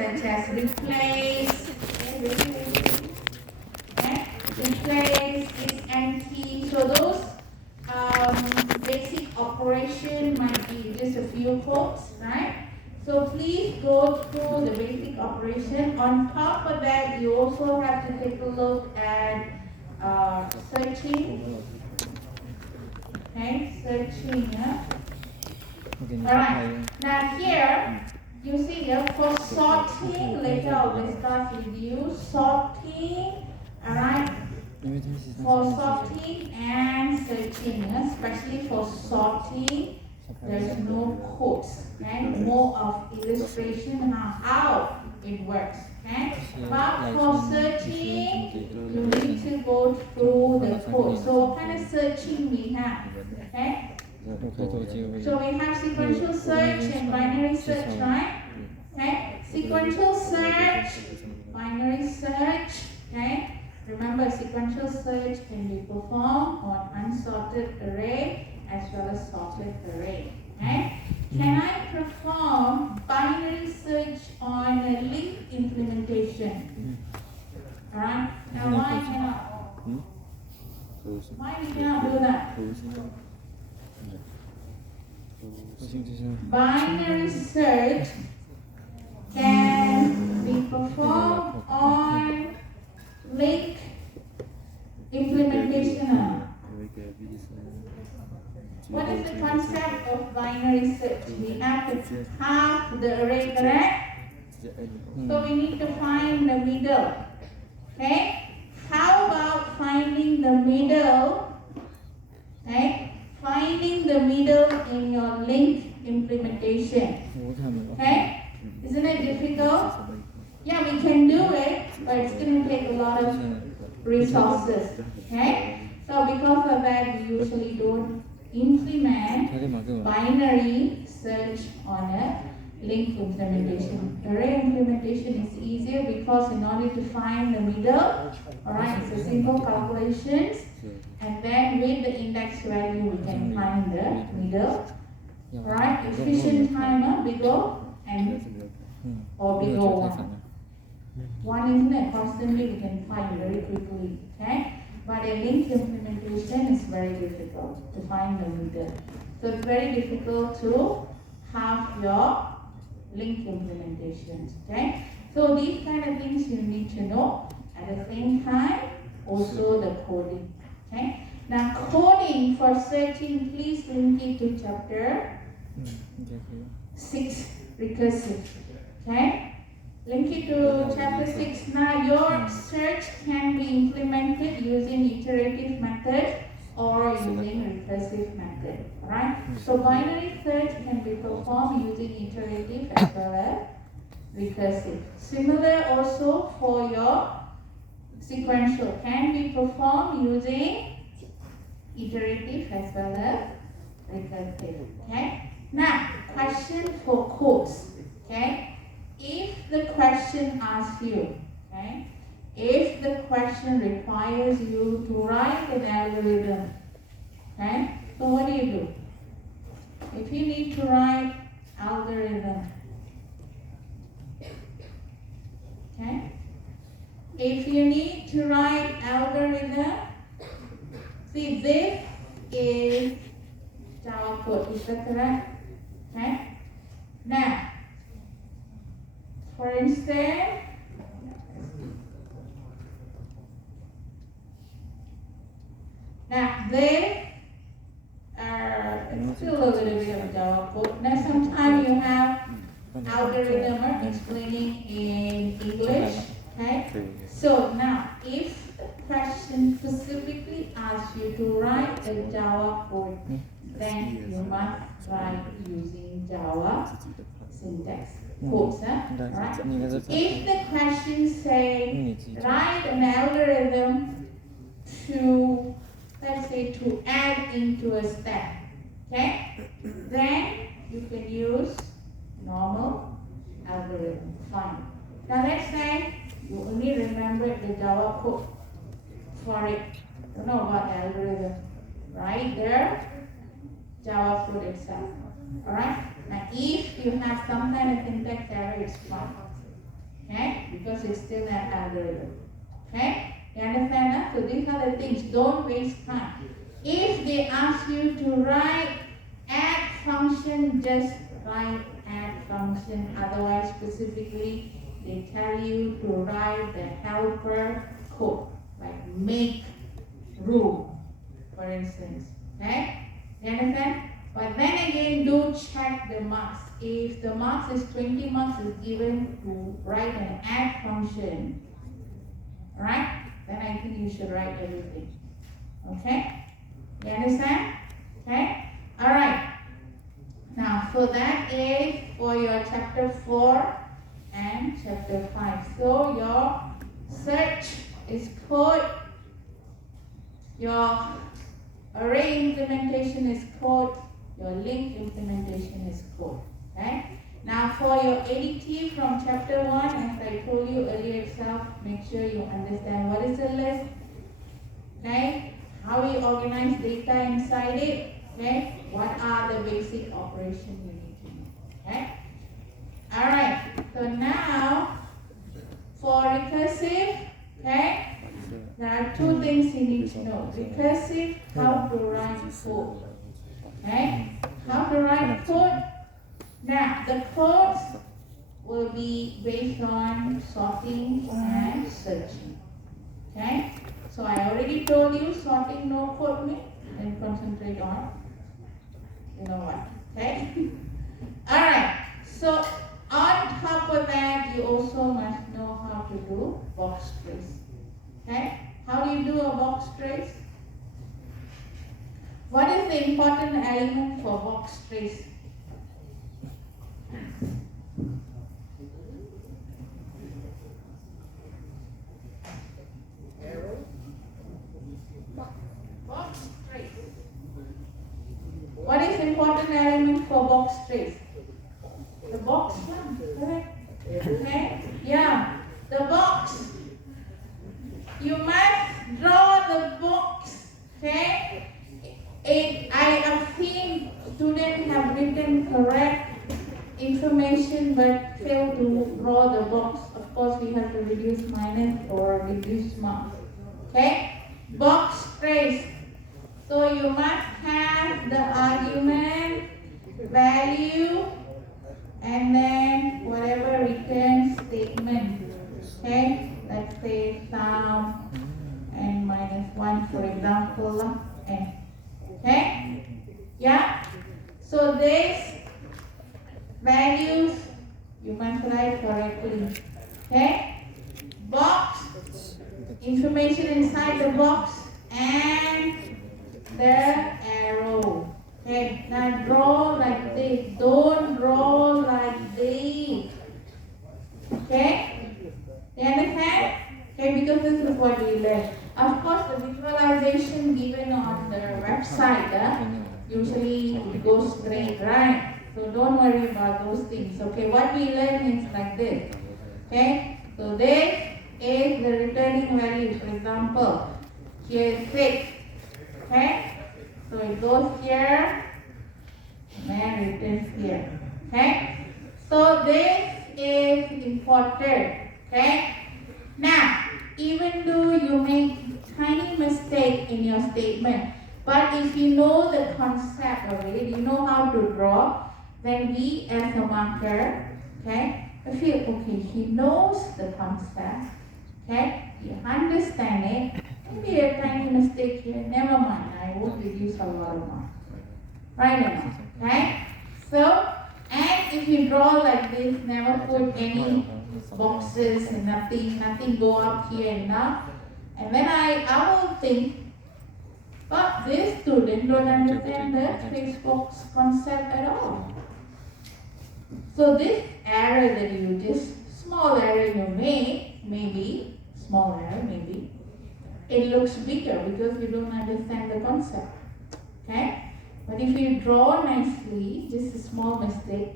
such as replace, okay? Replace is empty. So those basic operation might be just a few codes, right? So please go through the basic operation. On top of that, you also have to take a look at searching. Okay, searching. Alright, now here, you see here for sorting, later I'll discuss with you sorting, alright, for sorting and searching, especially for sorting, there's no codes, okay, more of illustration on how it works, okay, but for searching, you need to go through the code. So what kind of searching we have, okay? So we have sequential search and binary search, right? Okay, sequential search, binary search, okay? Remember, sequential search can be performed on unsorted array as well as sorted array, okay? Can I perform binary search on a linked implementation? Alright, now why cannot? Why we cannot do that? Binary search can be performed on link implementation. What is the concept of binary search? We have to have the array correct, so we need to find the middle. Okay? How about finding the middle? Okay? Finding the middle in your link implementation. Okay? Isn't it difficult? Yeah, we can do it, but it's going to take a lot of resources. Okay? So because of that, we usually don't implement binary search on a link implementation. Array implementation is easier because in order to find the middle, alright, it's a simple calculations. And then with the index value, we can find the middle. Right? Efficient timer, big O, and or big O one. One isn't it? Constantly we can find very quickly. Okay? But a link implementation is very difficult to find the middle. So it's very difficult to have your link implementations. Okay? So these kind of things you need to know. At the same time, also the coding. Okay. Now coding for searching, please link it to chapter 6 recursive. Okay. Link it to chapter 6. Now your search can be implemented using iterative method or using recursive method. Alright. So binary search can be performed using iterative as well as recursive. Similar also for your sequential can be performed using iterative as well as recursive. Okay. Now, question for codes. Okay. If the question asks you, okay, if the question requires you to write an algorithm, okay, so what do? If you need to write algorithm, okay. If you need to write algorithm, see this is Java code, is that correct? Okay. Now, for instance, now this it's still a little bit of Java code. Now sometimes you have algorithm explaining in English. Okay, so now if the question specifically asks you to write a Java code, then you must write using Java syntax codes. Right? If the question say write an algorithm to, let's say, to add into a step, okay, then you can use normal algorithm. Fine. Now let's say you only remember the Java code for it. Don't know about algorithm. Right there, Java code itself. Alright? Now if you have some kind of syntax error, it's fine. Okay, because it's still an algorithm. Okay, you understand that? So these are the things. Don't waste time. If they ask you to write add function, just write add function. Otherwise, specifically, they tell you to write the helper code, like make room, for instance. Okay, you understand? But then again, do check the marks. If the marks is 20 marks is given to write an add function, right? Then I think you should write everything. Okay? You understand? Okay? Alright. Now, so that is for your chapter 4 and chapter 5. So your search is code, your array implementation is code, your link implementation is code. Okay? Now for your ADT from chapter 1, as I told you earlier itself, make sure you understand what is a list, okay? How we organize data inside it, okay? What are the basic operations you need to know, okay? Alright, so now for recursive, okay? There are two things you need to know. Recursive, how to write code, okay? How to write code. Now, the codes will be based on sorting and searching. Okay? So I already told you sorting no code me, then concentrate on you know what. Okay? Alright. So on top of that, you also must know how to do box trace. Okay? How do you do a box trace? What is the important element for box trace? Box trace. What is important element for box trace? The box one, correct? Okay? Yeah. The box. You must draw the box. Okay? I have seen students have written correct information but fail to draw the box. Of course, we have to reduce minus or reduce marks. Okay? Box trace. So you must have the argument, value, and then whatever return statement. Okay? Let's say sum and minus 1, for example. And okay? Yeah? So this values you must write correctly. Okay? Box, information inside the box, and the arrow. Okay, now draw like this. Don't draw like this. Okay? You understand? Okay, because this is what we learned. Of course, the visualization given on the website, usually it goes straight, right? So don't worry about those things. Okay, what we learn is like this. Okay, so this is the returning value. For example, here is 6. Okay, so it goes here and returns here. Okay, so this is important. Okay, now even though you make tiny mistake in your statement, but if you know the concept of it, you know how to draw, then we as a marker, okay, I feel okay, he knows the concept, okay, you understand it, maybe a tiny mistake here, never mind, I won't reduce a lot of marks. Right now, okay? So, and if you draw like this, never put any boxes and nothing go up here enough. And then I will think, but this student don't understand the trace box concept at all. So this error that you just, small error you made, maybe, small error maybe, it looks bigger because you don't understand the concept. Okay? But if you draw nicely, just a small mistake,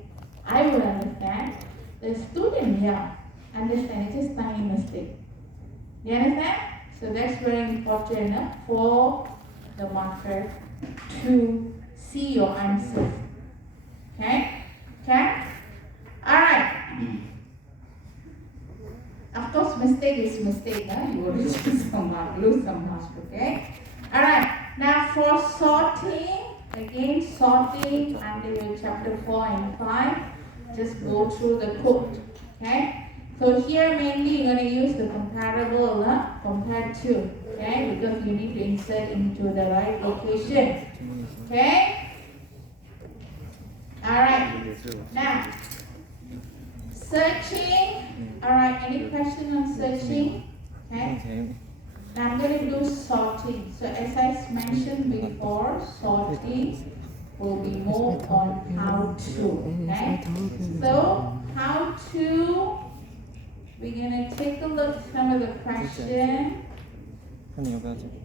I will understand. The student, yeah, understand. It's just tiny mistake. You understand? So that's very important for the marker to see your answers. Okay? Okay? Alright. course, mistake is mistake. You will lose some mark, okay? Alright, now for sorting, again sorting until chapter 4 and 5, just go through the code, okay? So here mainly you're going to use the comparable, compared to, okay? Because you need to insert into the right location, okay? Alright, now searching, alright, any question on searching? Okay? Now I'm going to do sorting. So as I mentioned before, sorting will be more on how to, okay? So how to, we're going to take a look at some of the questions. Alright.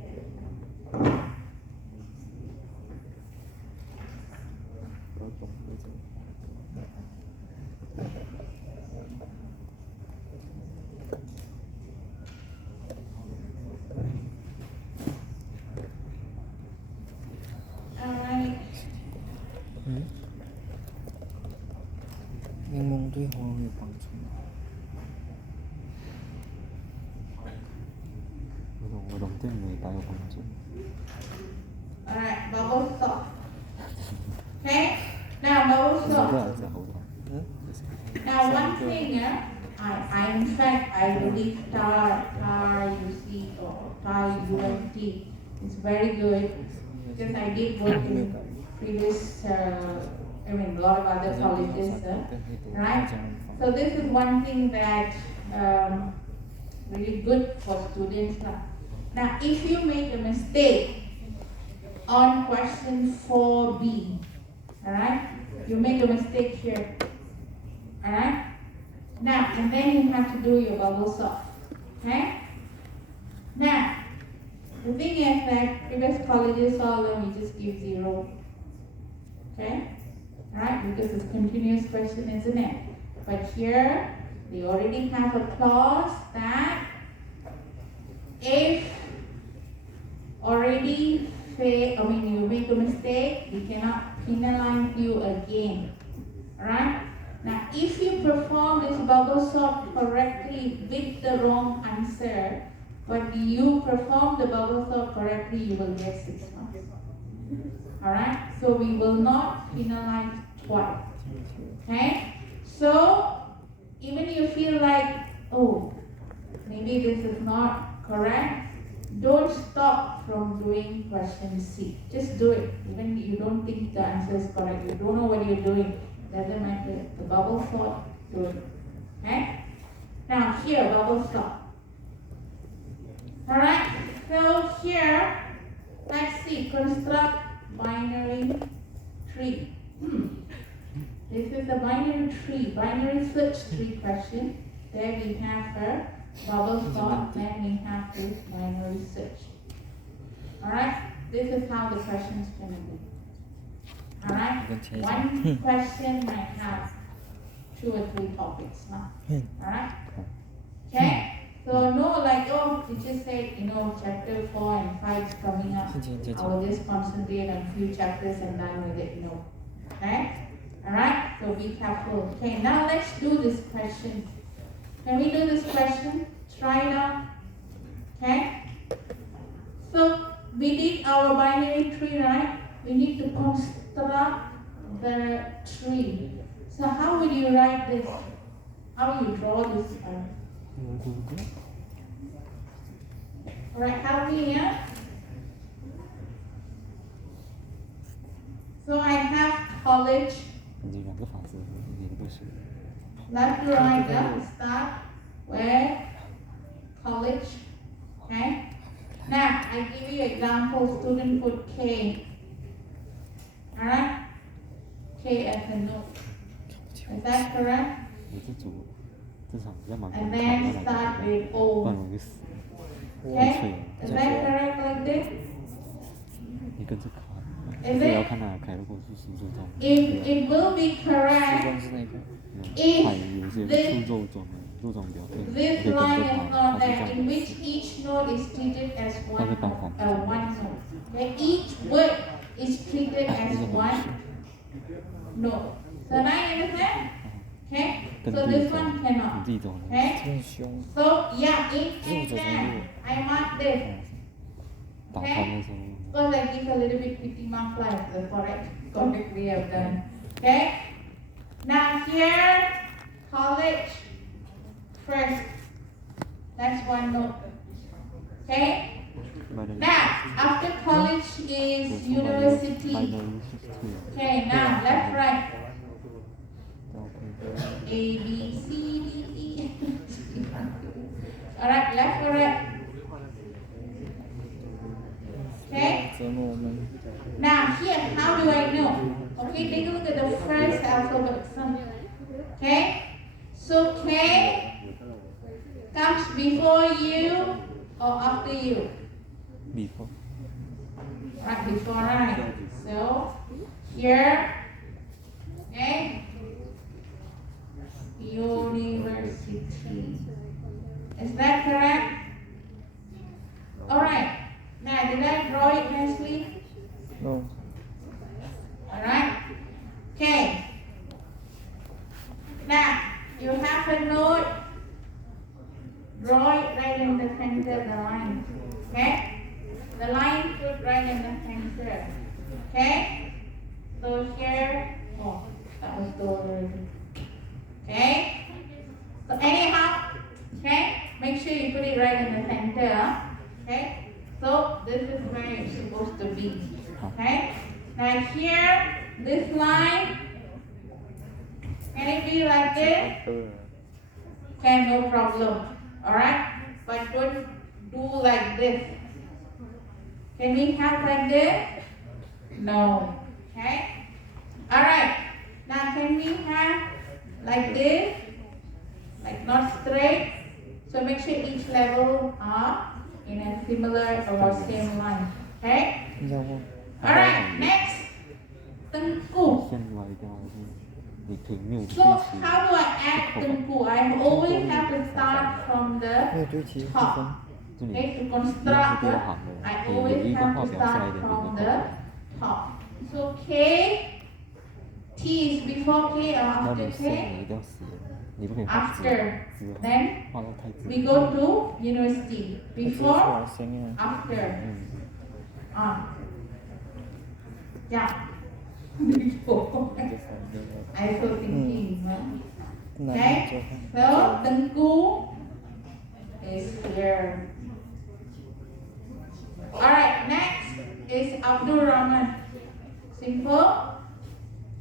柠檬对喉咙有帮助吗？我懂，对美白有帮助。Alright, bubble stop. Okay? Now bubble stop. Now one thing, I in fact I believe TAR UC or TAR UNT is very good because I did work in previous, a lot of other colleges, right? So this is one thing that really good for students. Now if you make a mistake on question 4B, alright, you make a mistake here, alright? Now, and then you have to do your bubble solve, okay? Now, the thing is that previous colleges, all of them, you just give 0, okay? Alright, because it's continuous question, isn't it? But here, they already have a clause that if already you make a mistake, we cannot penalize you again, alright? Now, if you perform this bubble sort correctly with the wrong answer, but you perform the bubble sort correctly, you will get 6 marks. Alright? So we will not penalize twice. Okay? So, even you feel like, oh, maybe this is not correct, don't stop from doing question C. Just do it. Even you don't think the answer is correct, you don't know what you're doing. Doesn't matter. The bubble sort, do it. Okay? Now here, bubble sort. Alright, so here, let's see, construct binary tree. This is a binary tree, binary search tree question. There we have a bubble sort, then we have this binary search. Alright, this is how the question is going to be. Alright, one question might have 2 or 3 topics. Alright, okay? So no, like, oh, teacher said, chapter 4 and 5 is coming up. I will just concentrate on a few chapters and done with it. No. Okay? Alright, so be careful. Okay, now let's do this question. Can we do this question? Try it out. Okay? So we did our binary tree, right? We need to construct the tree. So how will you write this? How will you draw this? Alright, help me here. So I have college. Left to right, start where college. Okay. Now I give you example. Student put K. Alright. K as a note. Is that correct? And then start with O. Okay? Is that correct like this? Is it? It will be correct if this line is not there, in which each note is treated as one note. Okay? Each word is treated as one note. So now you understand? Okay? 跟 So 对 this 方 one 你 cannot. 自己走的 Okay? 真凶。 So yeah, in 可是我走成 exam, 路 I mark this. 打开的时候， Because I give a little bit pity mark like the correct we have done. Okay? Now here, college first. That's one note. Okay? 买的 Now, after college is 买 university. 的是2 Okay, now left, right. 然后可以 A, B, C, D, E. Alright, left or right? Okay? 折磨我们。 Now here, how do I know? Okay, take a look at the first alphabet. Okay? So K comes before you or after you? before Right, before, right? So here, okay? University. Is that correct? Alright. Now, did I draw it nicely? no Alright? Okay. Now, you have a note. Draw it right in the center of the line. Okay? The line put right in the center. Okay? So here, oh, that was the already. Okay? So anyhow, okay? Make sure you put it right in the center. Okay? So this is where it's supposed to be. Okay? Now here, this line, can it be like this? Okay, no problem. Alright? But don't do like this. Can we have like this? No. Okay? Alright. Now can we have like this? Like not straight. So make sure each level are in a similar or same line. Okay? 你知道吗？ Alright, next. Tengku. 先歪掉，你可以没有对 So 齐， how do I add tengku? I always have to start from 没 the 有对齐， top. 这里 Okay, to 一样是 construct, 第二行的， I 你有 always 一个 have 画 to 表下 start 一点点 from 的 the top. So K, T is before K or 那 after 你线 K? 你一定要斜，你不可以画直 After. 直 Then 画到太直。 we go to university. Before, 行啊， after. 嗯， Yeah. Before. 这三个 I so thinking. 难 Okay? 做看。 So Tengku is here. Alright, next is Abdul Rahman. Simple.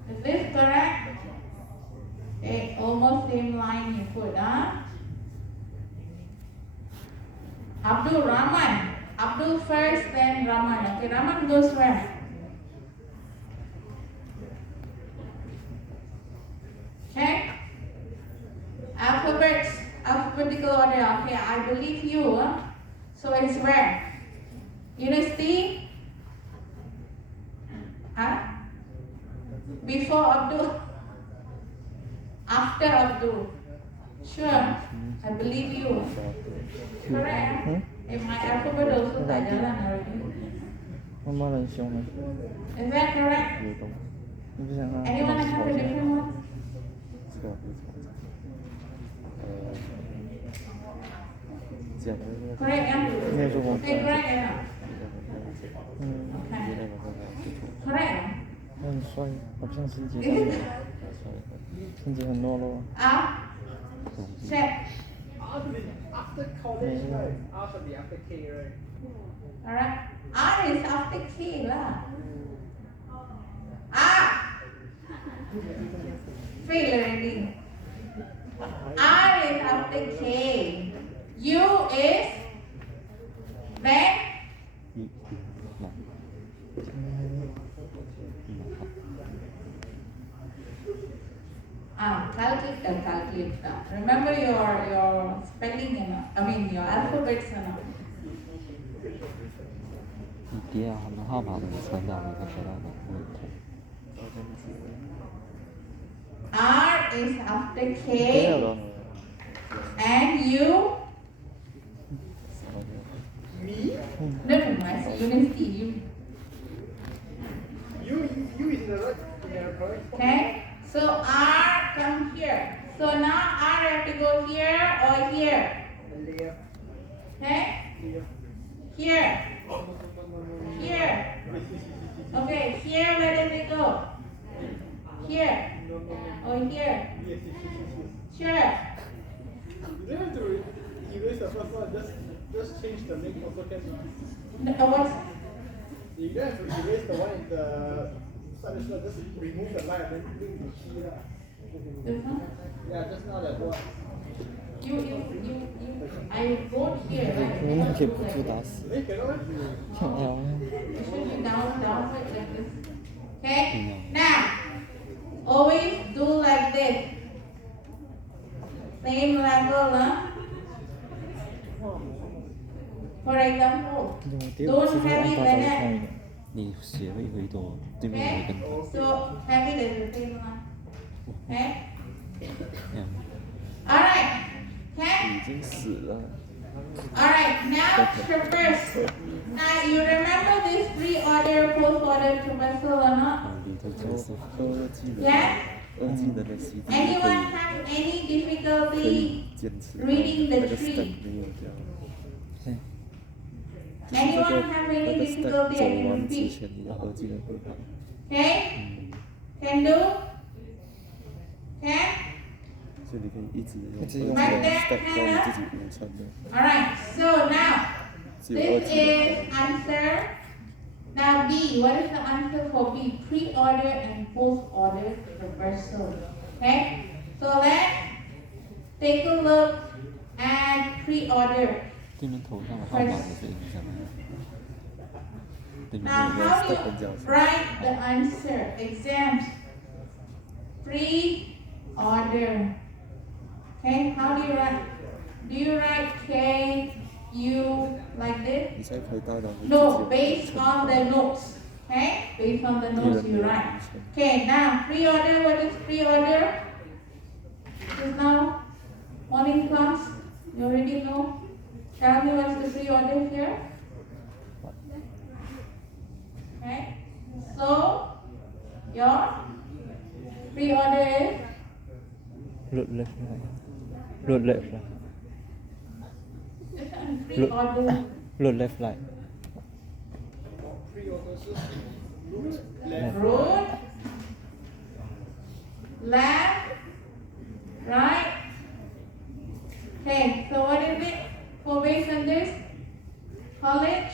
Is this correct? Okay, almost same line you put, huh? Abdul Rahman. Abdul first, then Rahman. Okay, Rahman goes where? Okay? Alphabets, alphabetical order. Okay, I believe you. Huh? So it's where? University? Huh? Before Abdul? After Abdul? Sure, I believe you. Correct? If my alphabet also tak jalan already. 妈妈很凶的， Is that correct? 有懂。你不想让 Anyone 老师 have 吵 a 架？ different one? 这个不错。讲的那个 Correct, yeah? 没有做过。 Okay, correct, yeah? 嗯， Okay. Correct. 很帅，好像师姐 Is 一 it? 样。师姐很懦弱。 Check. After college, right? After K, right? Alright. R is after K lah. R. Fail already. R is after K. U is then 一两。 calculator. Remember your spelling, I mean your alphabets. 你爹啊，他们号码怎么存到你才学到的？R is after 爹有 K 了。 and U. Me? No, I see university. You is in the right, in the correct spot. Okay. So R come here. or here? Left. Okay? Here. Here. Okay, here, where does it go? Here. Or here? Sure. You don't have to erase the first one, just change the name also can. What's You don't have to erase the one in the start as well, just remove the line and then bring the key lah. this one? Yeah, just now that one. I wrote here, 我们 right? 可以不住打死， cannot. 想要 It should be down like this. Okay? Now, always do like this. Same level, huh? For example, 我 don't 其实 have 按 it 大 like 招 that. 看一点，你斜位回多，对面有一 Okay? 根 So, have it as the same one. Okay? 嗯， Alright. Okay? 已经死了。 Alright, now traverse. Now you remember this pre-order, post-order traversal or not? 里头就是二技能， Yeah? 二技能的 CD 可 Anyone 以 have any 可以 difficulty 坚持 reading 那 the 个 step tree? 没有掉。 Anyone have any 那个 difficulty? step I 走 can 完之 repeat. 前，你的二技能会好。 Okay? Can do? Can? 所以你可以一直用一直用二技能 Like that, step 到你 Hannah? 自己无穿的， Alright, so now 只有二 this 技能。 is answer. Now B, what is the answer for B? Pre-order and post-order reversal. Okay? So let's take a look at pre-order. 对面头上的号码也是影响的。对面 Now 有没有 how do step 跟教 you 程？ write the answer? Exams. Pre-order. Okay, how do you write? Do you write K, U like this? 你才可以大胆地 No, 直接 based on the notes. Okay? Based on the notes you write. Okay, now pre-order, what is pre-order? Just now, morning class, you already know. Tell me what's the pre-order here. Okay? So, your pre-order is หลุดเลยหลุดเลย pre-order. หลุด left right Pre-order 是 root left. Root, left, right. Okay, so what is it for based on this? College,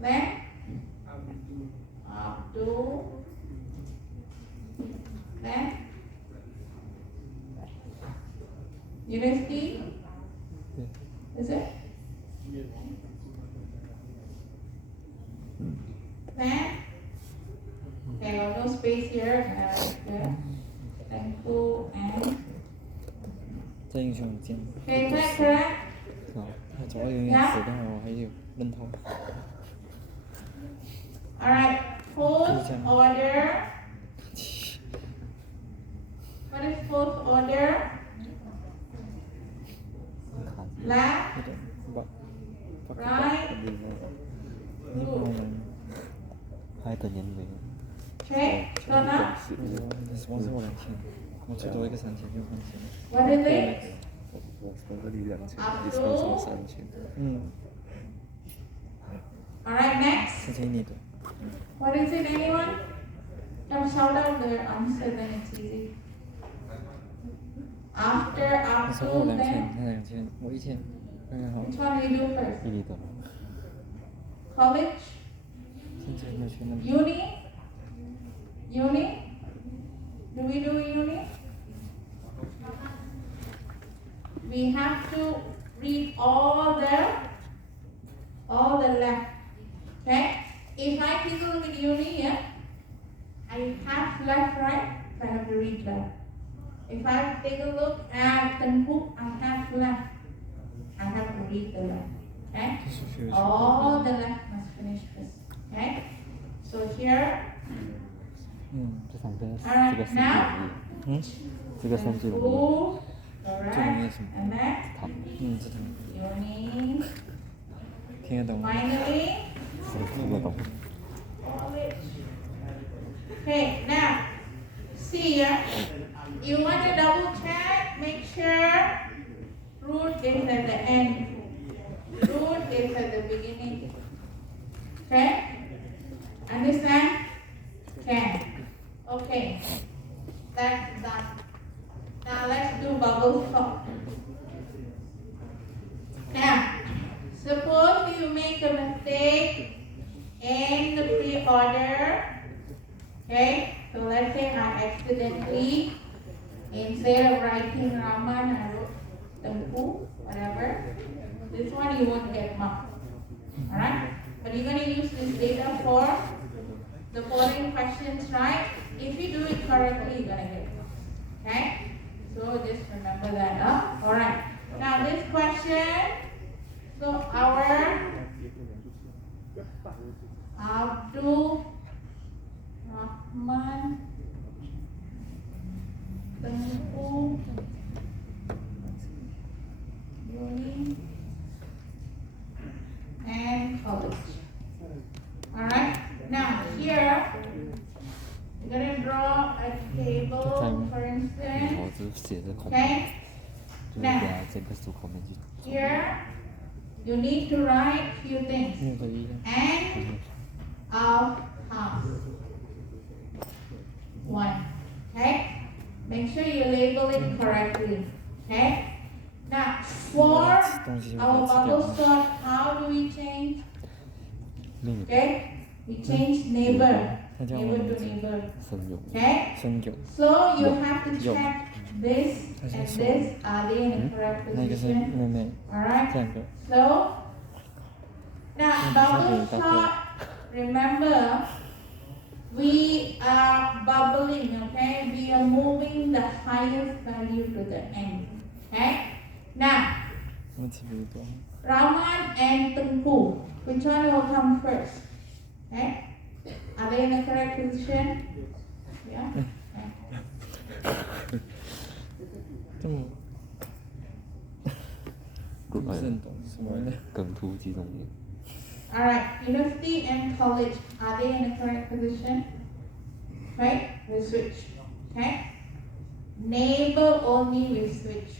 then Abdul, then university. Is it? Then, okay, well, no space here. Good. Thankful and 在英雄间， okay, is that correct? 好，他总要永远死，但我还有认同。 All right. Post order. What is post order? 卡住 Left, 有点把 right, 你帮我们，还等年龄 check, turn up. 我是我2000，我最多一个3000就放心了。 What is it? 我sponsor你2000，你 sponsor 我3000。嗯， All right, next. 是听你的。 What is it, anyone? Come shout out the answer, then it's easy. After 你说 Abdul, 我2000， then 他2000，我1000，刚刚好。 which one we do first? 一你的 College, 现在要去那里。 uni, uni. Do we do uni? We have to read all the left. Okay? If I take a look at uni, yeah, I have left, right, so I have to read left. If I take a look at the book, I have left. I have to read the left. Okay? 这数学 All the left must finish this. Okay? So here, 嗯，这三个 Alright, 这个3 now 嗯，这个3技能 blue, 这个 correct, 没什么。 and then 他嗯，这种 uni. 听得懂吗？ Finally, 听得懂 college. Okay, now, see here. You want to double check, make sure root is at the end. Root is at the beginning. Okay? Understand? Can. Okay. That's done. Now let's do bubble sort. Now, suppose you make a mistake in the pre-order. Okay? So let's say I accidentally, instead of writing Raman, I wrote Tengku, whatever. This one you won't get marked. Alright? But you're going to use this data for the following questions, right? If you do it correctly, you're going to get marks. Okay? So just remember that. Alright. Now this question, so our Abdul Rahman Tengku Uni and college. Alright, now here we're going to draw a table, for instance. 我就写着 comment， Okay, 就是给他这个书 comment 就 here you need to write few things. 那个一样。 And of half. 1. Okay? Make sure you label it correctly. Okay? Now, for our bubble sort, how do we change? 那个 Okay? We change neighbor. Neighbor to neighbor. 生有 Okay? 生有 So you have to check this and this. Are they in the correct 那个是 position? 妹妹， Alright? 这样的。 So, now bubble sort, remember, we are bubbling, okay? We are moving the highest value to the end, okay? Now, 我记不多。 Raman and Tengku, which one will come first? Okay? Are they in the correct position? Yeah? Okay. 这么不是很懂什么呢？梗图集中营， Alright, university and college, are they in the correct position? Right? We switch. Okay? Neighbor only we switch.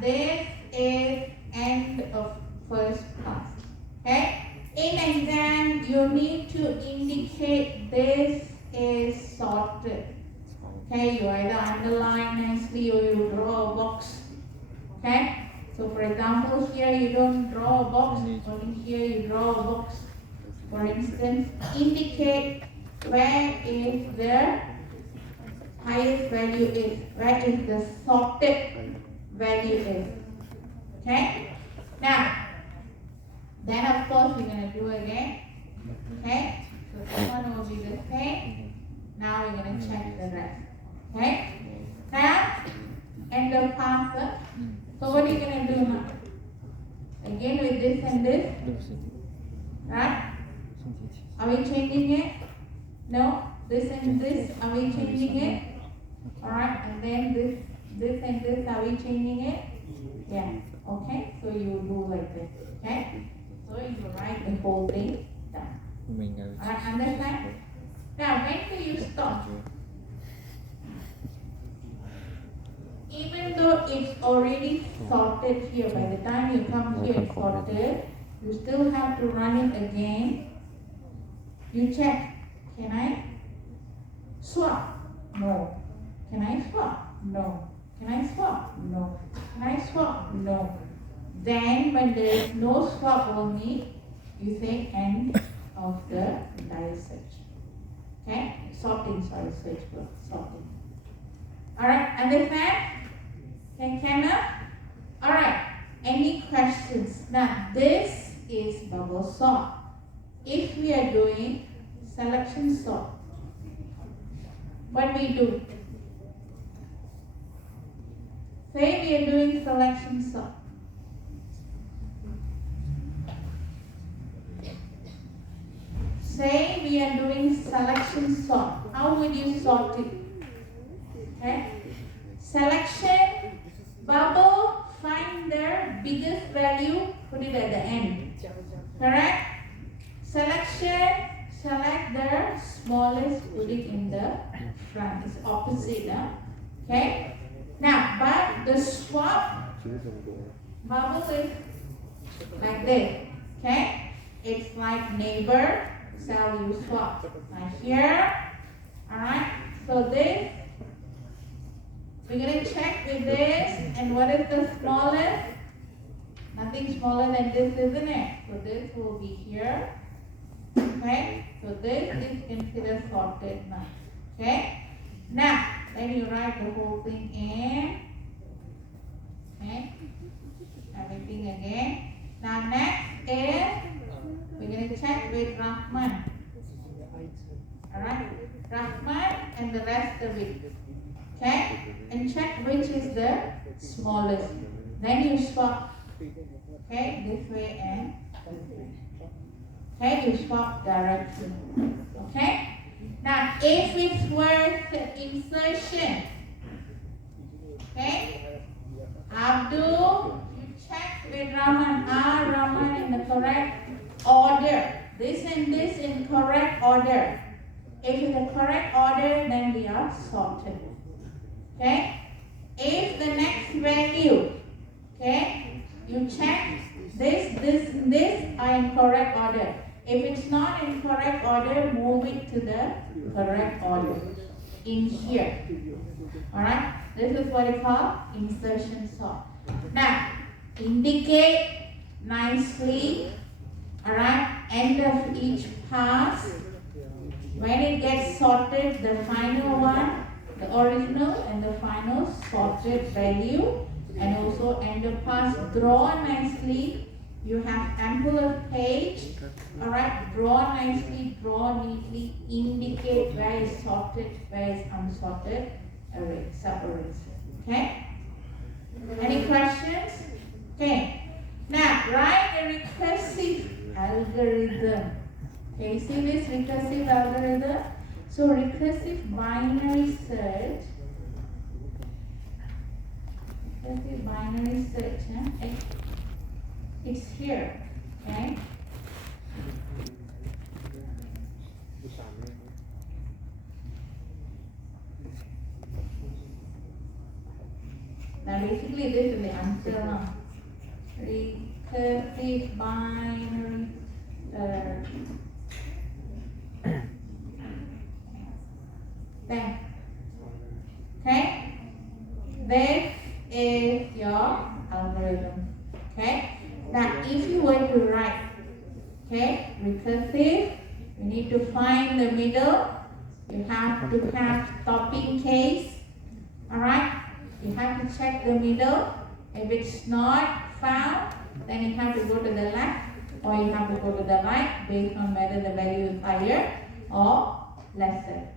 This is end of first class. Okay? In exam, you need to indicate this is sorted. Okay? You either underline nicely or you draw a box. Okay? So for example, here you don't draw a box, only here you draw a box. For instance, indicate where is the highest value is, where is the sorted value is. Okay? Now, then of course we're going to do again. Okay? So this one will be the same. Now we're going to check the rest. Okay? Now, end of answer. So what are you going to do now? Again with this and this, 60， right? 星期七。 Are we changing it? No? This and this, are we changing it? Alright, and then this and this, are we changing it? Yeah. Okay, so you do like this. Okay? So you write the whole thing down. 我们应该 Alright, understand? Now, when do you stop? Even though it's already sorted here, by the time you come here it's sorted, you still have to run it again. You check, can I swap? No. Can I swap? No. Can I swap? No. Can I swap? No. Then when there is no swap only, you say end of the entire search. Okay? Sorting, sorry, search word, sorting. Alright, understand? Okay, Kenna? Alright, any questions? Now, this is bubble sort. If we are doing selection sort, what we do? Say we are doing selection sort. Say we are doing selection sort. How would you sort it? Okay? Selection, bubble, find their biggest value, put it at the end. Correct? Selection, select the smallest, put it in the front. It's opposite. Okay. Now, but the swap bubble is like this. Okay. It's like neighbor cell you swap. Like here. Alright. So this, we're going to check with this. And what is the smallest? Nothing smaller than this, isn't it? So this will be here. Okay. So this is considered sorted now. Okay. Now, then you write the whole thing in. Okay. Everything again. Now next is, we're going to check with Rahman. Alright. Rahman and the rest of it. Okay. And check which is the smallest. Then you swap. Okay. This way and this way. Okay. You swap direction. Okay. Now, if it's worth insertion, okay, Abdul, you check with Rahman. Are Rahman in the correct order? This and this in correct order. If in the correct order, then we are sorted. Okay. If the next value, okay, you check this are in correct order. If it's not in correct order, move it to the correct order in here. Alright, this is what we call insertion sort. Now, indicate nicely, alright, end of each pass. When it gets sorted, the final one, the original and the final sorted value, and also end of pass, draw nicely. You have ample of page. Alright, draw nicely, draw neatly, indicate where is sorted, where is unsorted, array, separate. Okay? Any questions? Okay. Now, write a recursive algorithm. Okay, see this recursive algorithm? So, recursive binary search. Recursive binary search, it's here. Okay? Now basically this is the answer now. Recursive binary then. Okay? This is your algorithm. Okay? Now if you were to write, okay, recursive, you need to find the middle. You have to have stopping case. Alright? You have to check the middle. If it's not found, then you have to go to the left or you have to go to the right based on whether the value is higher or lesser.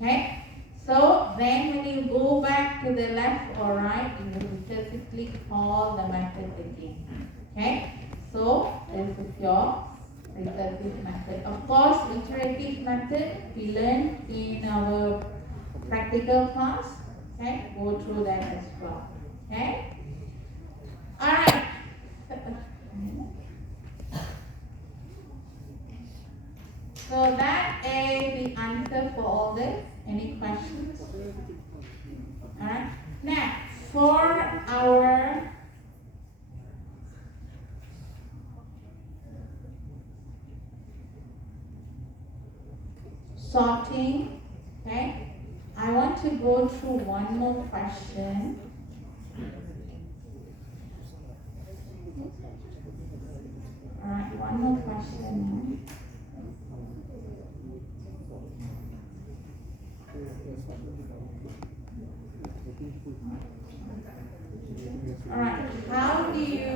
Okay? So then when you go back to the left or right, you will recursively call the method again. Okay? So this is your recursive method. Of course, iterative method we learned in our practical class. Okay, go through that as well. Okay, all right. So that is the answer for all this. Any questions? All right. Now for our sorting, okay. I want to go through one more question. Alright, one more question. Alright, how do you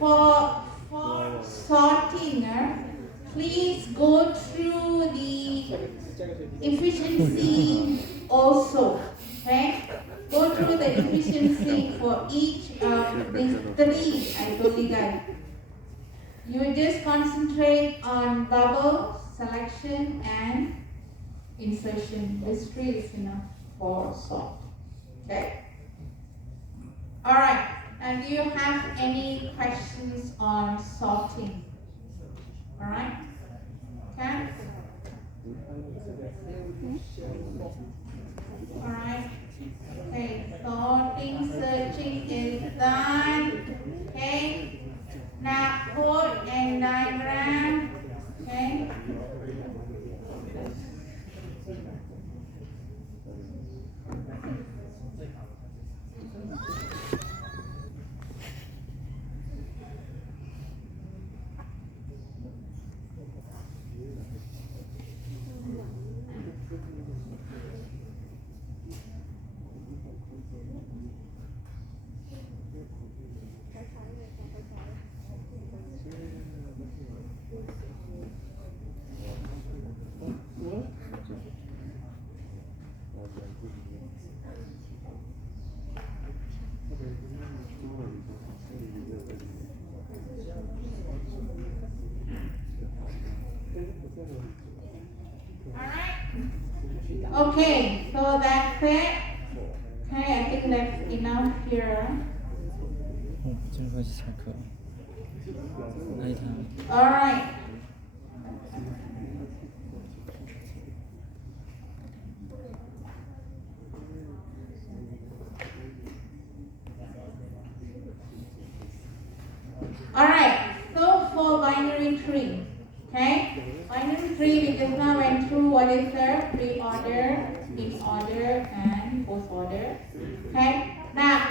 for sorting, please go through the efficiency also. Okay? Go through the efficiency for each of these three I told you guys. You just concentrate on bubble, selection, and insertion. This three is enough for sort. Okay? Alright. And do you have any questions on sorting? Alright? Okay? Alright. Okay, sorting, searching is done. Okay? Now code and diagram. Okay? Okay, so that's it. Okay, I think that's enough here. 这会是下课。那一堂。 Alright. Alright, so for binary tree, okay? Binary tree, we just now went through what is the pre-order, in-order, and post-order. Okay? Now,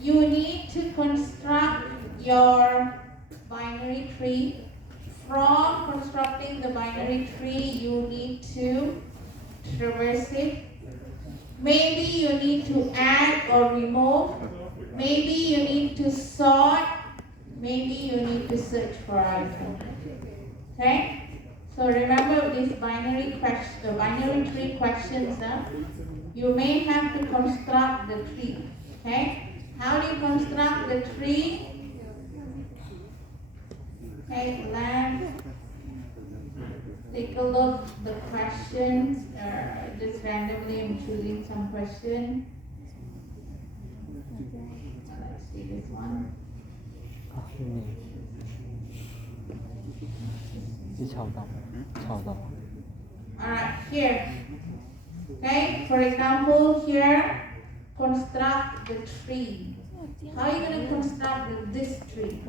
you need to construct your binary tree. From constructing the binary tree, you need to traverse it. Maybe you need to add or remove. Maybe you need to sort. Maybe you need to search for items. Okay? So remember these binary tree questions. You may have to construct the tree. Okay? How do you construct the tree? Okay, let's take a look at the questions. Just randomly I'm choosing some question. Let's see this one. 一敲到，敲到。 Alright, here. Okay, for example, here, construct the tree. How are you going to construct this tree?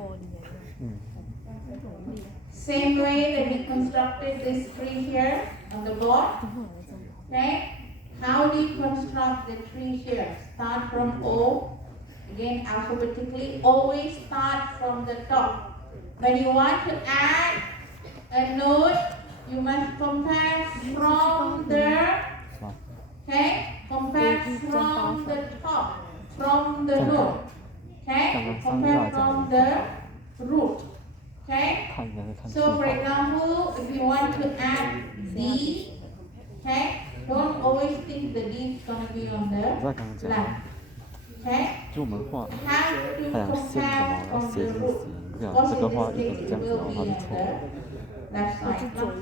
Same way that we constructed this tree here on the board. Okay, how do you construct the tree here? Start from O. Again, alphabetically, always start from the top. When you want to add a node, you must compare from the, okay, compare from the top, from the node, okay, compare from the root, okay. So for example, if you want to add D, okay, don't always think the D is going to be on the left. Okay? 就我们画 Have to 太阳线 compare 怎么 from 斜 the 进 root. 行？这样 Because 这个 in 画 this 一 case 个 it 这样子 will 的 be 话 on 就错了。 the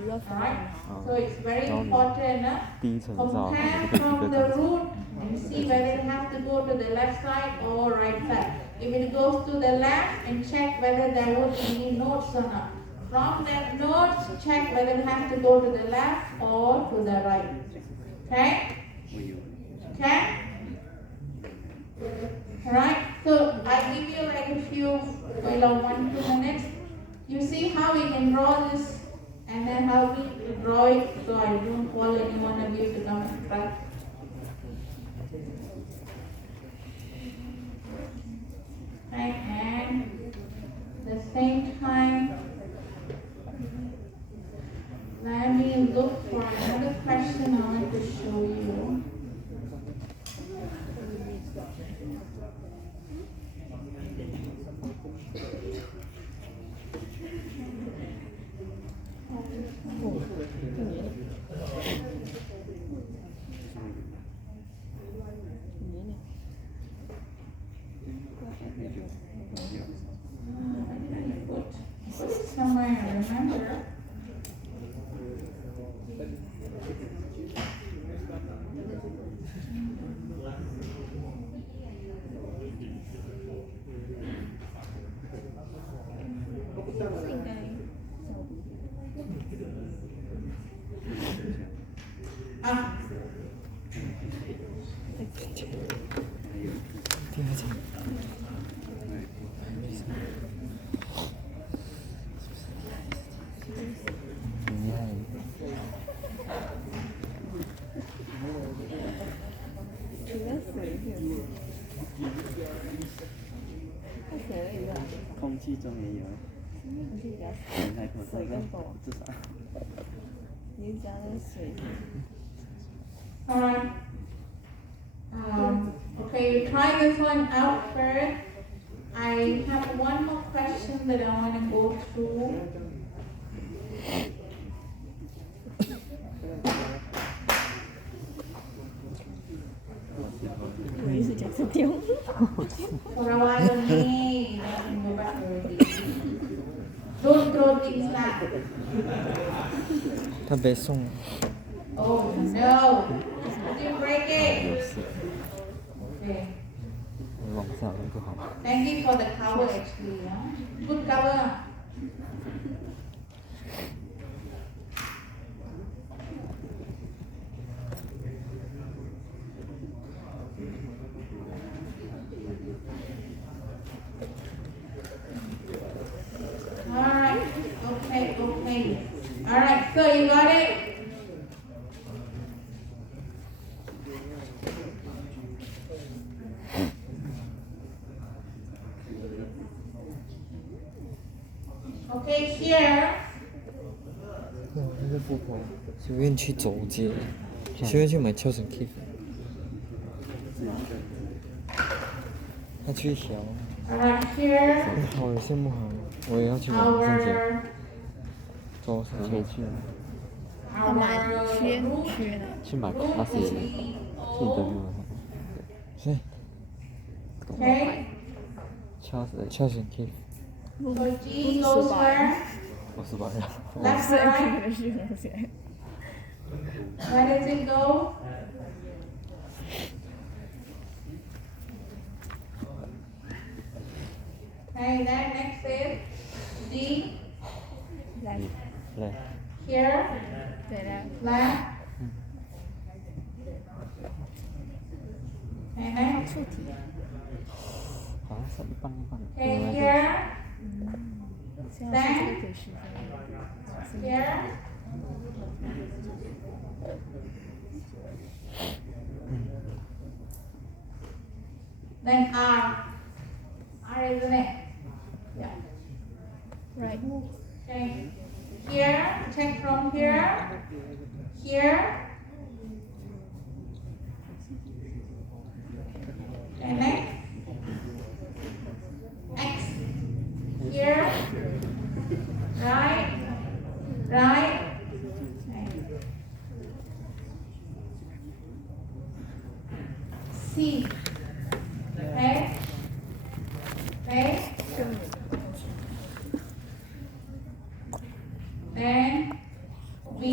left side. Alright? So it's very important 第一层你知道， compare 一个 from 这 the 样子。 root and see whether it has to go to the left side or right side. If it goes to the left, and check whether there would be any nodes or not. From that nodes, check whether it has to go to the left or to the right. Okay? Okay? Alright, so I give you like a few, 1-2 minutes. You see how we can draw this and then how we draw it so I don't call any one of you to come and try. Okay, and at the same time, let me look for another question I want to show you. 厉害。空气中也有。人在口罩至少。Alright. Okay, try this one out first. I have one more question that I want to go through. For a while only, go back already. Don't throw things back. 他被送了。 Oh no! Did you break it? Okay. 往上不好。 Thank you for the cover actually. Yeah? Good cover. Alright. Okay. Alright, so you got it? Okay, here. 那个富婆随便去走街，随便去买跳绳 K。他去小， Alright, here. 好羡慕我也要去买圣节， Our 走上可以去啊。 去买那些去interview 是 Okay. 跳绳 K。 So G goes where? 58呀。 Left or right? Where does it go? Okay, then next is D. 来。 Here. Left. And then, 好像是一半一半。 okay, here. Then, here. Then R. R, isn't it? Yeah. Right. Okay. Here, check from here. Here. And next. X. Here. Right. C. Okay. Then B.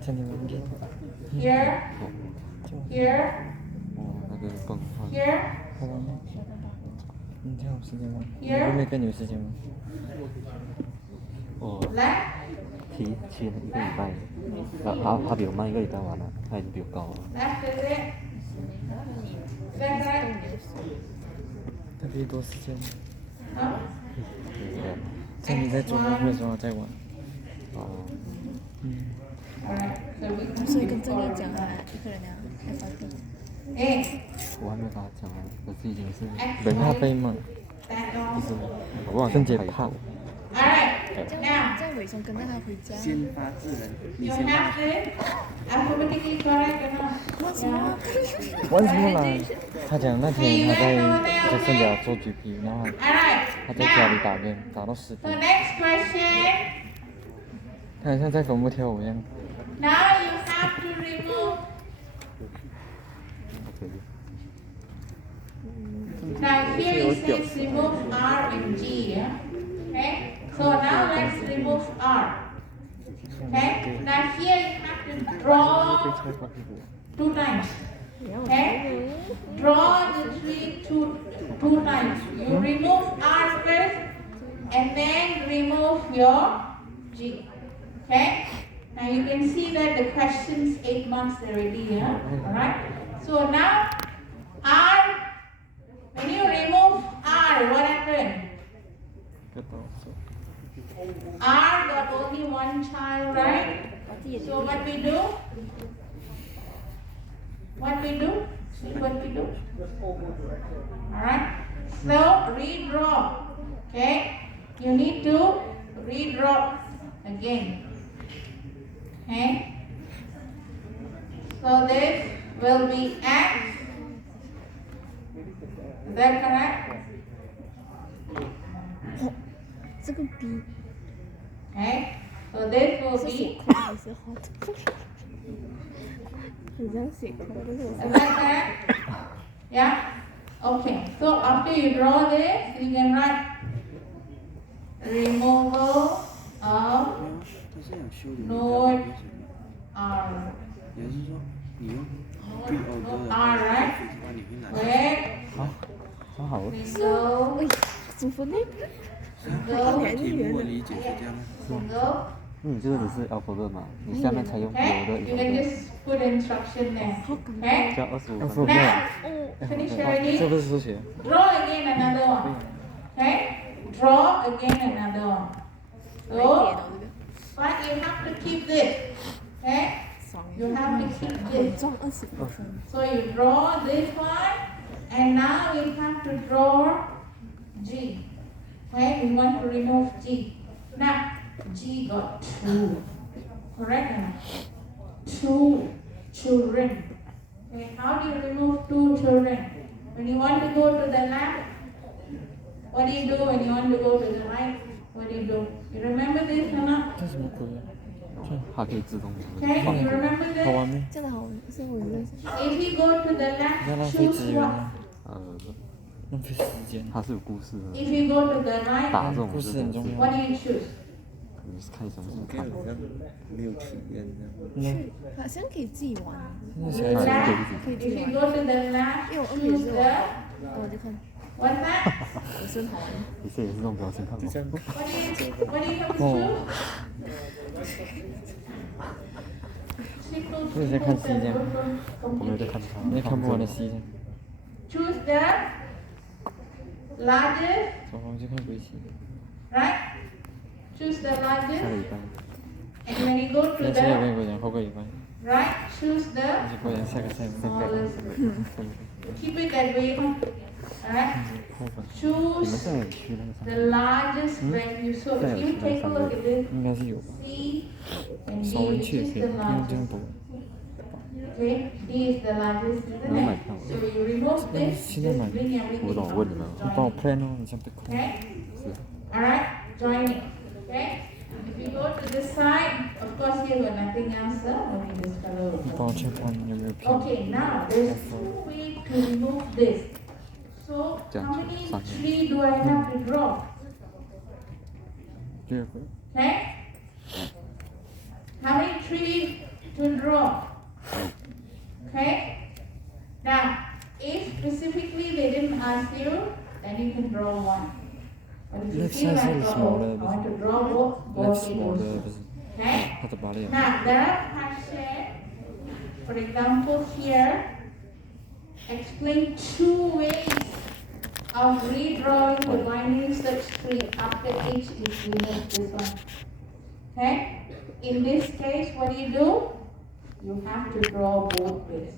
在你们给 Here. Here. 那个更换。 Here. 好吧？你这样有时间吗？ Here. 我没跟你有时间吗？哦， Left. 提前一个礼拜，他比我慢一个礼拜完了，他已经比我高了。 Left is it? Is that right? 他比你多时间。 Huh? 在你在做功课的时候再玩。哦。 Alright. So we can 所以跟这里讲啊，一个人啊，FIP。 A. 我还没跟他讲啊，可是已经是人他飞嘛， That 就 all. 是我好像圣节怕。 Alright. 这 Now. 样伟松跟着他回家。先发制人， You have it alphabetically correct or not? Yeah. 玩什么啦？他讲那天他在圣甲做 GP， 然后 Alright. 他在家里 Now. 打game 打到10 So 点， next question. 他好像在坟墓跳舞一样。 Now you have to remove. Now here it says remove R and G. Yeah? Okay. So now let's remove R. Okay. Now here you have to draw 2 times. Okay. Draw the tree two times. You remove R first, and then remove your G. Okay. Now you can see that the question's 8 marks already. Yeah. All right. So now R. When you remove Now what happened? 个到手。 R got only one child, right? So what we do? What we do? See what we do? Alright. So redraw. Okay? You need to redraw again. Okay? So this will be X. Is that correct? 这个 B Okay? So this will 是写 be. 空还是 hot？ 你这样写空，但是我 Is that correct? Yeah? Okay. So after you draw this, you can write removal of 他是想修理 node R. 也就是说，你用 Node R, right? 把你会拿 Wait. 好好。 Single. 哎，怎么呢？ Single. 题目我理解是这样的。 Single. 你这个只是 alphabet 嘛，你下面才用别 Okay? 的 You can just put instruction there. Okay? 加25分。 Now, finish already? 这不是数学。 Draw again another one. Okay? Draw again another one. So, but you have to keep this. Okay? You have to keep 很 this. 重25分。 So you draw this one, and now we have to draw G. Okay? We want to remove G. Now, G got 2. Correct? Or not? 2 children. Okay, how do you remove 2 children? When you want to go to the left, what do you do? When you want to go to the right, what do you do? You remember this or not? 这什么鬼啊？ 它可以自动 Okay, you remember 好 this? 玩没？这个好，是我认识。 If you go to the 你在 left, 浪费 choose 资源 what? 啊，浪费时间。它是有故事的。 If you go to the 打 right, 这种故事很重 what 要。 do you choose? 你是看什么应该有这样没有体验这样。嗯，好像可以自己玩，那小孩子 Left. 可以自 If 己 you 玩。 go to the left, 因为我2也 choose 是 the 玩，我就看， what's that? 也是好玩。你这也是这种表情看吗？ What do you have to choose? 我也在看 C 这样，我没有在看它。你也看不完的 C 这样。 Choose the largest, 走，我们去看围棋。 right? Choose the 下个 largest, 礼拜。 and when you go to 那现在我 the 跟你讲，后个礼拜， right, choose 你 the 就跟我讲下个赛赛拜。 smallest. Keep it that way, alright? 后分。你 Choose 们现在有去那个上 the 面？ largest value. So if you take a look at this, 应该是有吧， C and 少 D, 人 which 去也 is 可以， the 不用这样 largest? 读。 Okay, D is the largest, isn't Oh my it? God. So you remove this, just 现在买 bring everything 我懂，我问你们 up, 你帮我 join it. plan 哦，你这样被扣。 Okay? Alright, join it. Okay? If you go to this side, of course here got nothing else, only this 你帮我 fellow. check 看有没有骗。 Okay, now there's 2 ways to remove this. So how many tree do I have to draw? 第二个， Okay? How many trees to draw? Okay? Now, if specifically they didn't ask you, then you can draw 1. But if you Left feel side like, is oh, smaller, I want to draw both, go left ahead smaller also. 不是， Okay? 他的把脸。 Now, there are questions, for example, here, explain 2 ways of redrawing the binary search tree after H is removed, this one. Okay? In this case, what do? You have to draw both ways.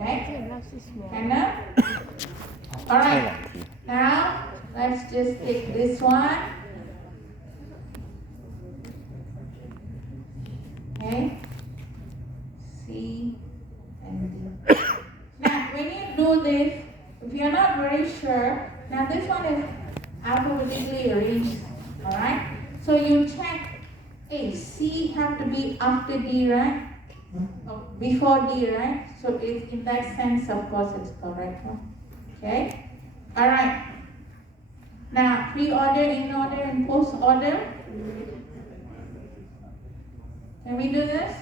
Okay? 那是什么？ Hannah? Alright. Now, let's just take this one. Okay? C and D. Now, when you do this, if you're not very sure, now this one is alphabetically arranged. Alright? So you check, hey, C have to be after D, right? Oh, before D, right? So it's, in that sense, of course, it's correct. Huh? Okay? Alright. Now, pre-order, in-order, and post-order. Can we do this?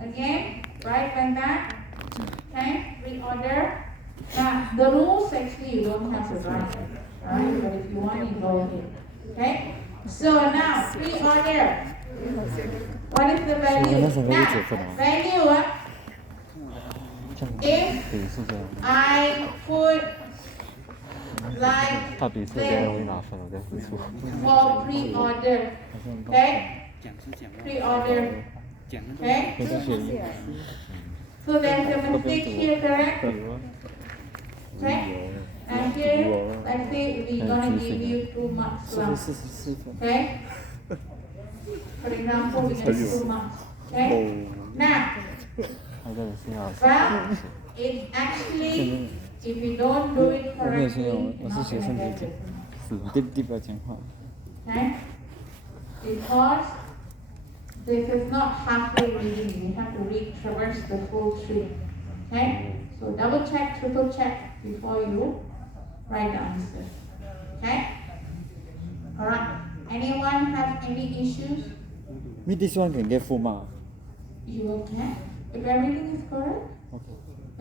Again, right like that. Okay, pre-order. Now, the rules actually you don't have to write. Alright, but if you want, you go ahead. Okay? So now, pre-order. What is the value? Now, value, if 对，是这样。 I put like 他比这些容易拿分，我在付出。 for pre-order. Okay? 讲是讲了， Pre-order. 讲那个 Okay? 都是学医。 So there's a mistake here, correct? Okay? And here, let's say we're gonna give you 2 marks 这 now. 是44分。 Okay? For example, we get 2 marks. Okay? Now, 他这个是要 well, it actually, if you don't do it 我没有信仰， correctly, 我 you're 是 not 学 gonna 生 get 主 it. 是吗？对不要讲话。 Okay? Because this is not halfway reading, you have to read, traverse the full tree. Okay? So double check, triple check before you write the answer. Okay? Alright. Anyone have any issues? Me this one can get full mark. You will get. If everything is correct, Okay.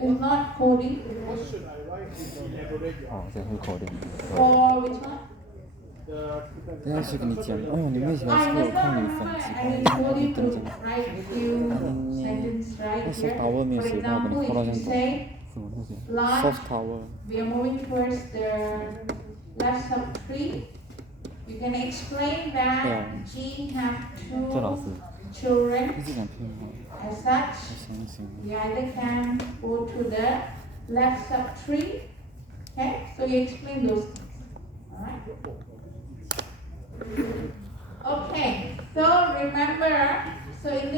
it's not coding. What should I write to elaborate your 哦，这是口令。 For which one? the 等下去跟你讲。哦，你为什么 I 是 must 有 not 看你 remember. 粉丝？ I told you to write a few sentences right 那 here. soft tower 没有 For 写到，跟 example, 你扣到 if 像 you say 什么东西？ large, soft tower。 we are moving towards the left subtree. You can explain that Yeah. G have 这老 2 师， children. 一直讲偏好， As such, 我相信。 you either can go to the left subtree. Okay, so you explain those things. Alright. Okay, so remember, so in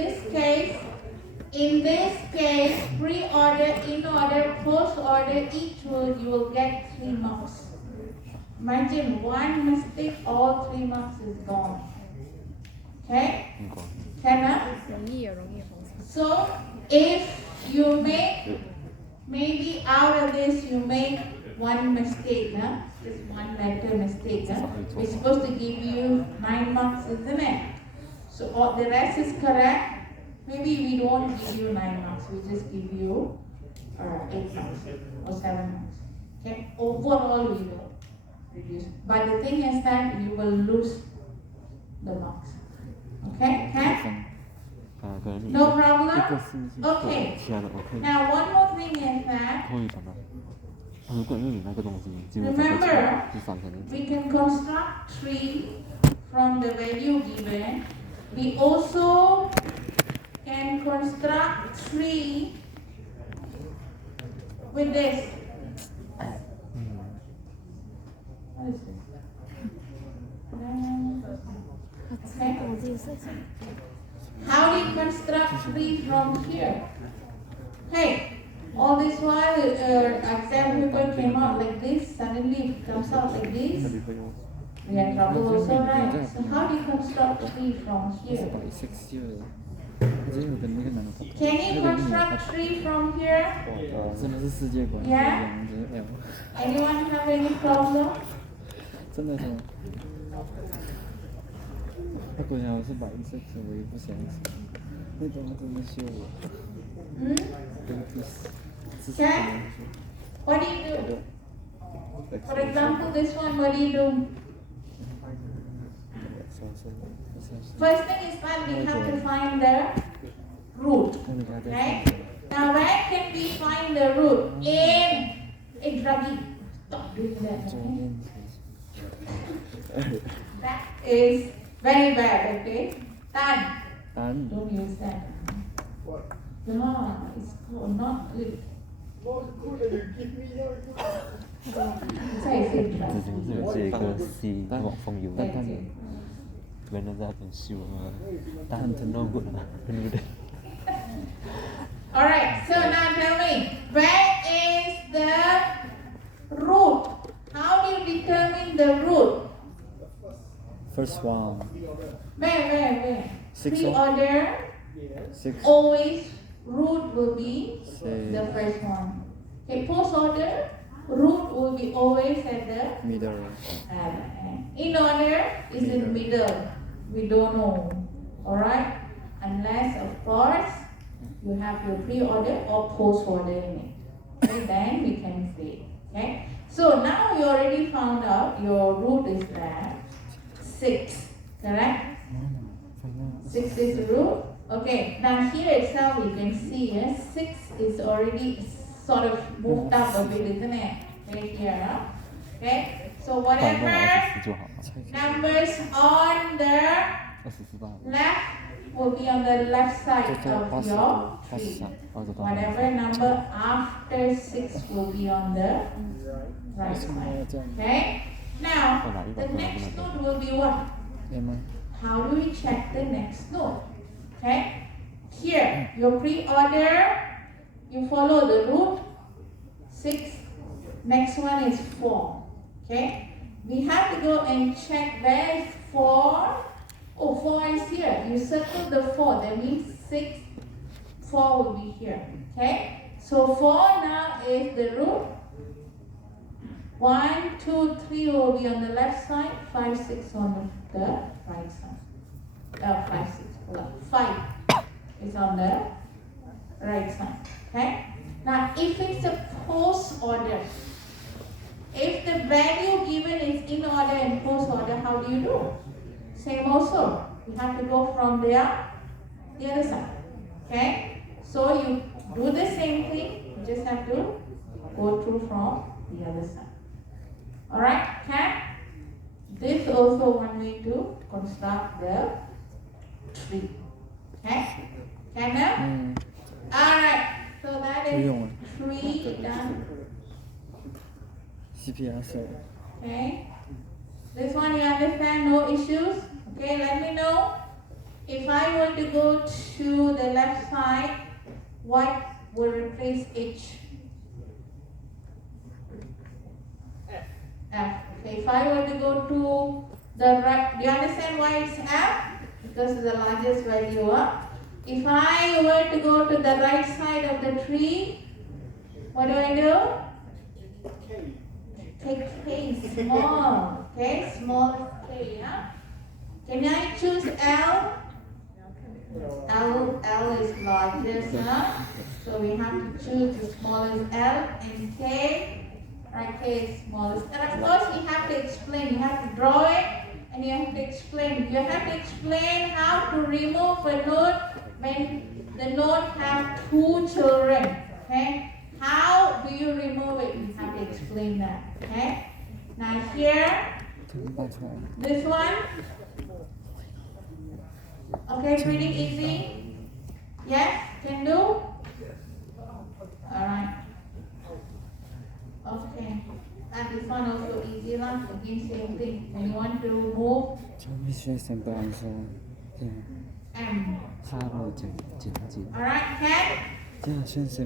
this case, pre-order, in-order, post-order, each word you will get 3 marks. Imagine one mistake, all 3 marks is gone. Okay? 英国。 Cannot? 容易也容易红色。 So if you make, maybe out of this you make 1 mistake, huh? Just 1 letter mistake, huh? We're supposed to give you 9 marks, isn't it? So all the rest is correct. Maybe we don't give you 9 marks, we just give you 8 marks or 7 marks. Okay? Overall we will reduce. But the thing is that you will lose the marks. Okay? 这 Okay? 分。可能你 No problem? 一个是 Okay. 其他的 OK。 Now one more thing is that 后一场的。如果因为你那个东西几乎在第3层。 we can construct tree from the value given. We also can construct tree with this. What is this? Okay. 我自己设计。 How do you construct tree from here? Hey, all this while exam paper came out like this, suddenly it comes out like this. We had trouble also, right? So how do you construct tree from 是 here? 把 sexy 的，我觉得我跟那个男的他 Can you construct tree from here? 真的是世界观不一 Yeah. 样，真的 Anyone have any problem? 真的是。他果然我是把 sexy 我也不相信，那种他真的秀我， Hmm? 对不起，支持 Okay. 我。 What do you do? For example, this one, what do you do? First thing is that we have to find the root. Right? Now where can we find the root? In Draghi. Stop doing that. Okay? That is very bad, okay? Tan. 单 Don't use that. what? Yeah, it's not good. Not good that you give me not good. That's why I say 之 trust. 前是有借一个 C 网风油，单单原来在那边修啊，但真 no good 啊，真的。 Alright, so now tell me, where is the root? How do you determine the root? first one Where? Six Pre-order, 6 always root will be Six. the first one. Okay, post-order, root will be always at the middle end. In order is in middle. We don't know. Alright? Unless of course you have your pre-order or post-order in it. Okay, then we can say. Okay? So now you already found out your root is there. 6. Correct? 6 is the root. Okay, now here itself you can see 6 is already sort of moved up a bit, isn't it? Right here. Okay, so 把弄 whatever 24就好了。 numbers on the 24罢了。 left will be on the left side of your 80 tree. 下，20到 Whatever number after 6 will be on the right side. Okay? Now, the next node will be what? How do we check the next node? Okay? Here, your pre-order, you follow the root 6. Next one is 4. Okay? We have to go and check where is 4. Oh, 4 is here. You circle the 4. That means 6, 4 will be here. Okay? So 4 now is the root. 1, 2, 3 will be on the left side. 5, 6 on the right side. 5, 6. Hold on. 5 is on the right side. Okay? Now, if it's a post order, if the value given is in order and post order, how do you do? Same also. You have to go from there, the other side. Okay? So you do the same thing, you just have to go through from the other side. Alright? Okay? This is also one way to construct the tree. Okay? Okay now? Alright. So that is tree done. CPS. Okay. This one you understand, no issues. Okay, let me know. If I were to go to the left side, what will replace H? F. Okay, if I were to go to the right, do you understand why it's F? Because it's the largest value. If I were to go to the right side of the tree, what do? Take K, small. Okay, small is K, yeah? Can I choose L? L is largest, huh? So we have to choose the smallest L and K. Right, K is smallest. And of course we have to explain. You have to draw it and you have to explain. You have to explain how to remove a node when the node have 2 children. Okay? How do you remove it? You have to explain that. Okay? Now here, this one. Okay, pretty easy. Yes, can do? Alright. Okay. And this one also easy enough. Again, same thing. When you want to move M. Alright, can?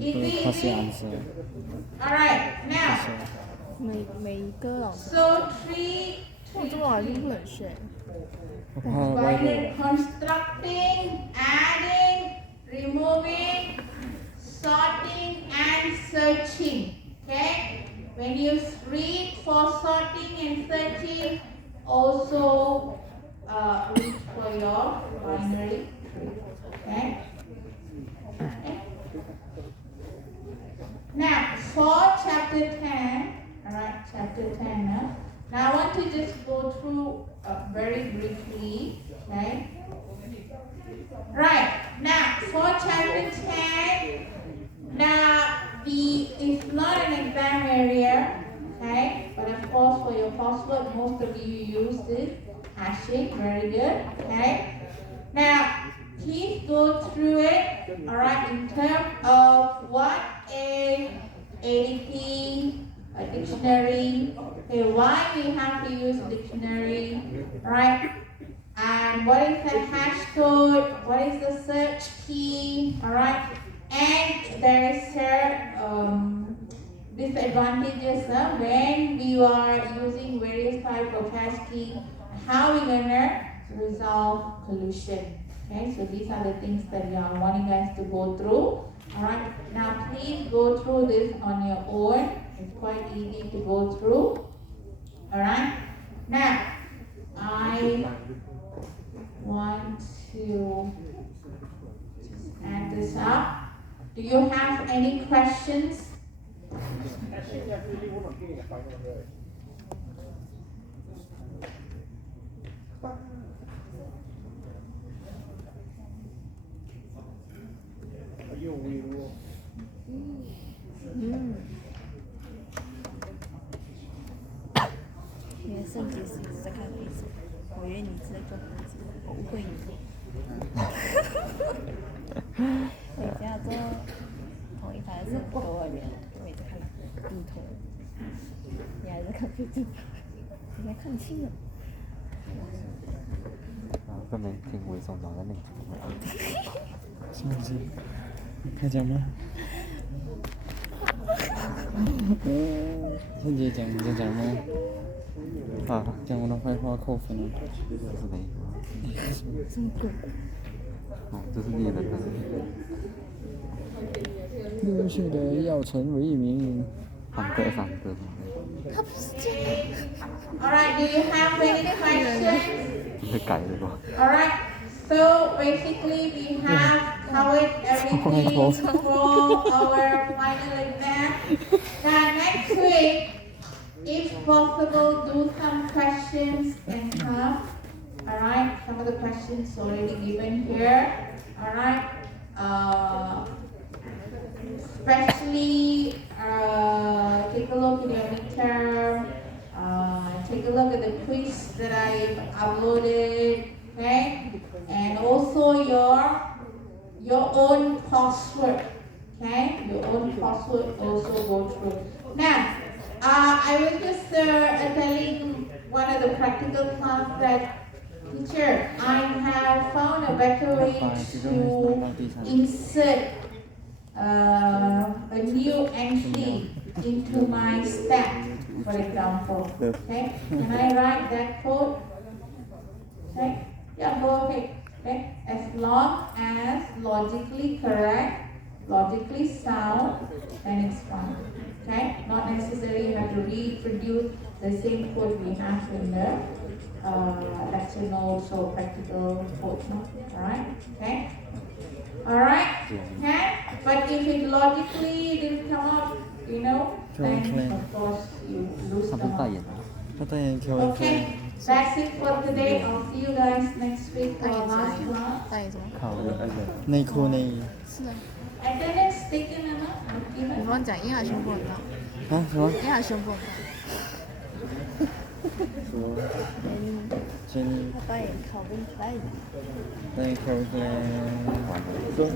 Easy. Alright, now. 每一个老师， So tree. 我中文好像不能选。 By constructing, adding, removing, sorting, and searching. Okay? When you read for sorting and searching, also read for your binary tree. Okay? Now, for chapter 10, alright, chapter 10. Now I want to just go through very briefly, okay? Right, now for chapter 10, now it's not an exam area, okay? But of course for your coursework, most of you use this hashing, very good, okay? Now, please go through it, alright, in terms of what is ADP, a dictionary, okay, why we have to use dictionary, right? And what is the hash code? What is the search key? All right, and there is disadvantages when we are using various type of hash key. How we gonna resolve collision? Okay, so these are the things that I want you guys to go through. All right, now please go through this on your own. It's quite easy to go through. Alright? Now, I want to just add this up. Do you have any questions? 圣洁是一直在看 Facebook，我以为你一直在做笔记，我误会你。我以前要做同一排的是跟我人，我每次看地图，你还在看 Facebook， 你还看清了。ก็เลยทิ้งไว้ส่งน้องแล้วหนึ่งชั่วโมง 是不是？开讲吗？圣杰讲，你在讲吗？啊，讲我的坏话扣分了。这是哪一个？什么鬼？哦，这是猎人的。优秀的要成为一名。反对反对。他不是这样。Alright, do you have any questions? 会改的吧？ Alright, so basically we have covered everything for our final exam. Now next week, if possible, do some questions and come. Alright, some of the questions already given here. Alright, especially take a look at your midterm. Take a look at the quiz that I've uploaded, okay? And also your own coursework, okay? Your own coursework also go through. Now, I was just telling one of the practical class that, teacher, I have found a better way to insert a new entry into my stat, for example. Okay, can I write that code? Okay, yeah, go ahead. Okay, as long as logically correct, logically sound, then it's fine. Okay, not necessarily you have to reproduce the same code we have in the lecture notes or practical code. Alright, okay. Alright, okay. But if it logically didn't come up, you know, then of course you lose the 他不是代 mark. 言的。他代言调一 Okay, that's it for today. I'll see you guys next week for 代言 our 啥 last 呀？ class. 代言什么？靠内裤内衣。是啊， Attendance taken or not? 你 Given? 不用讲，因为他胸部很大，啊什么？因为他胸部很大。什么？他jenny 代言考跟代言。代言 program。